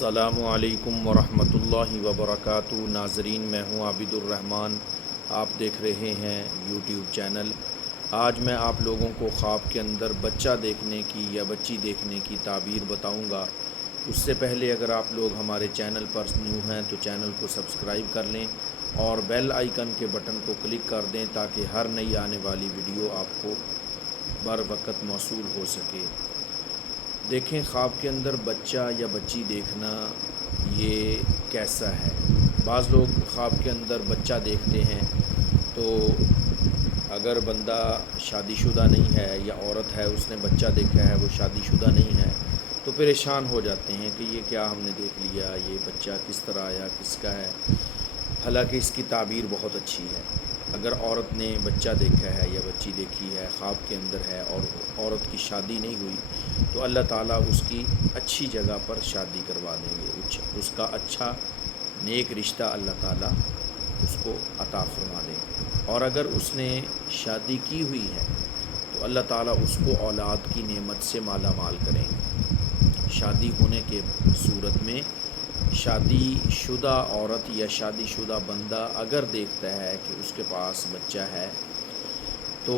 السلام علیکم ورحمۃ اللہ وبرکاتہ۔ ناظرین، میں ہوں عابد الرحمن، آپ دیکھ رہے ہیں یوٹیوب چینل۔ آج میں آپ لوگوں کو خواب کے اندر بچہ دیکھنے کی یا بچی دیکھنے کی تعبیر بتاؤں گا۔ اس سے پہلے اگر آپ لوگ ہمارے چینل پر نیو ہیں تو چینل کو سبسکرائب کر لیں اور بیل آئیکن کے بٹن کو کلک کر دیں تاکہ ہر نئی آنے والی ویڈیو آپ کو بر وقت موصول ہو سکے۔ دیکھیں، خواب کے اندر بچہ یا بچی دیکھنا یہ کیسا ہے۔ بعض لوگ خواب کے اندر بچہ دیکھتے ہیں تو اگر بندہ شادی شدہ نہیں ہے یا عورت ہے اس نے بچہ دیکھا ہے وہ شادی شدہ نہیں ہے تو پریشان ہو جاتے ہیں کہ یہ کیا ہم نے دیکھ لیا، یہ بچہ کس طرح آیا، کس کا ہے۔ حالانکہ اس کی تعبیر بہت اچھی ہے۔ اگر عورت نے بچہ دیکھا ہے یا بچی دیکھی ہے، خواب کے اندر ہے اور عورت کی شادی نہیں ہوئی تو اللہ تعالیٰ اس کی اچھی جگہ پر شادی کروا دیں گے، اس کا اچھا نیک رشتہ اللہ تعالیٰ اس کو عطا فرما دیں گے۔ اور اگر اس نے شادی کی ہوئی ہے تو اللہ تعالیٰ اس کو اولاد کی نعمت سے مالا مال کریں گے۔ شادی ہونے کے صورت میں شادی شدہ عورت یا شادی شدہ بندہ اگر دیکھتا ہے کہ اس کے پاس بچہ ہے تو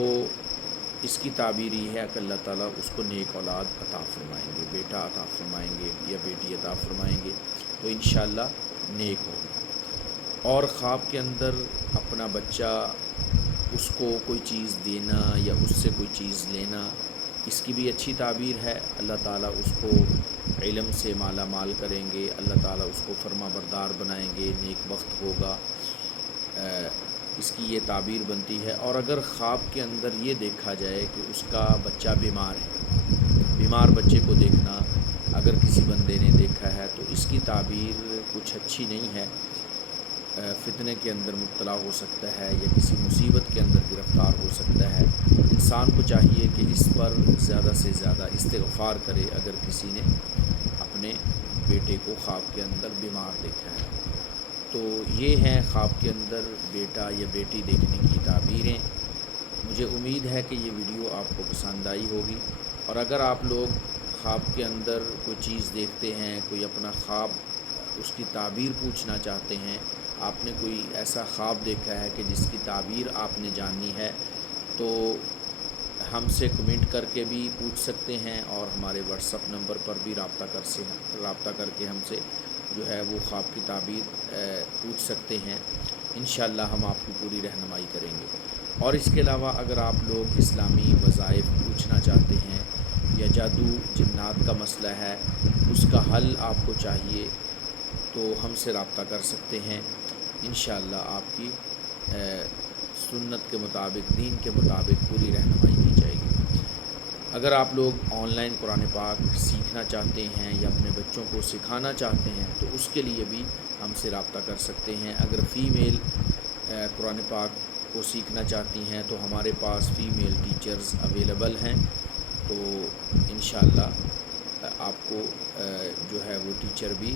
اس کی تعبیر یہ ہے کہ اللہ تعالیٰ اس کو نیک اولاد عطا فرمائیں گے، بیٹا عطا فرمائیں گے یا بیٹی عطا فرمائیں گے تو انشاءاللہ نیک ہوگا۔ اور خواب کے اندر اپنا بچہ، اس کو کوئی چیز دینا یا اس سے کوئی چیز لینا، اس کی بھی اچھی تعبیر ہے۔ اللہ تعالیٰ اس کو علم سے مالا مال کریں گے، اللہ تعالیٰ اس کو فرما بردار بنائیں گے، نیک بخت ہوگا، اس کی یہ تعبیر بنتی ہے۔ اور اگر خواب کے اندر یہ دیکھا جائے کہ اس کا بچہ بیمار ہے، بیمار بچے کو دیکھنا اگر کسی بندے نے دیکھا ہے تو اس کی تعبیر کچھ اچھی نہیں ہے، فتنے کے اندر مبتلا ہو سکتا ہے یا کسی مصیبت کے اندر گرفتار ہو سکتا ہے۔ انسان کو چاہیے کہ اس پر زیادہ سے زیادہ استغفار کرے اگر کسی نے اپنے بیٹے کو خواب کے اندر بیمار دیکھا ہے۔ تو یہ ہیں خواب کے اندر بیٹا یا بیٹی دیکھنے کی تعبیریں۔ مجھے امید ہے کہ یہ ویڈیو آپ کو پسند آئی ہوگی، اور اگر آپ لوگ خواب کے اندر کوئی چیز دیکھتے ہیں، کوئی اپنا خواب اس کی تعبیر پوچھنا چاہتے ہیں، آپ نے کوئی ایسا خواب دیکھا ہے کہ جس کی تعبیر آپ نے جاننی ہے تو ہم سے کمنٹ کر کے بھی پوچھ سکتے ہیں اور ہمارے واٹس ایپ نمبر پر بھی رابطہ کر کے ہم سے جو ہے وہ خواب کی تعبیر پوچھ سکتے ہیں۔ انشاءاللہ ہم آپ کی پوری رہنمائی کریں گے۔ اور اس کے علاوہ اگر آپ لوگ اسلامی وظائف پوچھنا چاہتے ہیں یا جادو جنات کا مسئلہ ہے اس کا حل آپ کو چاہیے تو ہم سے رابطہ کر سکتے ہیں۔ انشاءاللہ آپ کی سنت کے مطابق، دین کے مطابق پوری رہنمائی کی جائے گی۔ اگر آپ لوگ آن لائن قرآن پاک سیکھنا چاہتے ہیں یا اپنے بچوں کو سکھانا چاہتے ہیں تو اس کے لیے بھی ہم سے رابطہ کر سکتے ہیں۔ اگر فیمیل قرآن پاک کو سیکھنا چاہتی ہیں تو ہمارے پاس فیمیل ٹیچرز اویلیبل ہیں، تو انشاءاللہ آپ کو جو ہے وہ ٹیچر بھی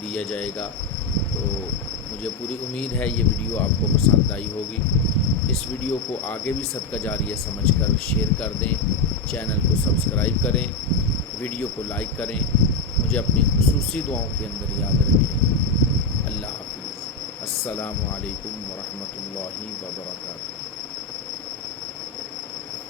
دیا جائے گا۔ تو مجھے پوری امید ہے یہ ویڈیو آپ کو پسند آئی ہوگی۔ اس ویڈیو کو آگے بھی صدقہ جاریہ سمجھ کر شیئر کر دیں، چینل کو سبسکرائب کریں، ویڈیو کو لائک کریں، مجھے اپنی خصوصی دعاؤں کے اندر یاد رکھیں۔ اللہ حافظ۔ السلام علیکم ورحمۃ اللہ وبرکاتہ۔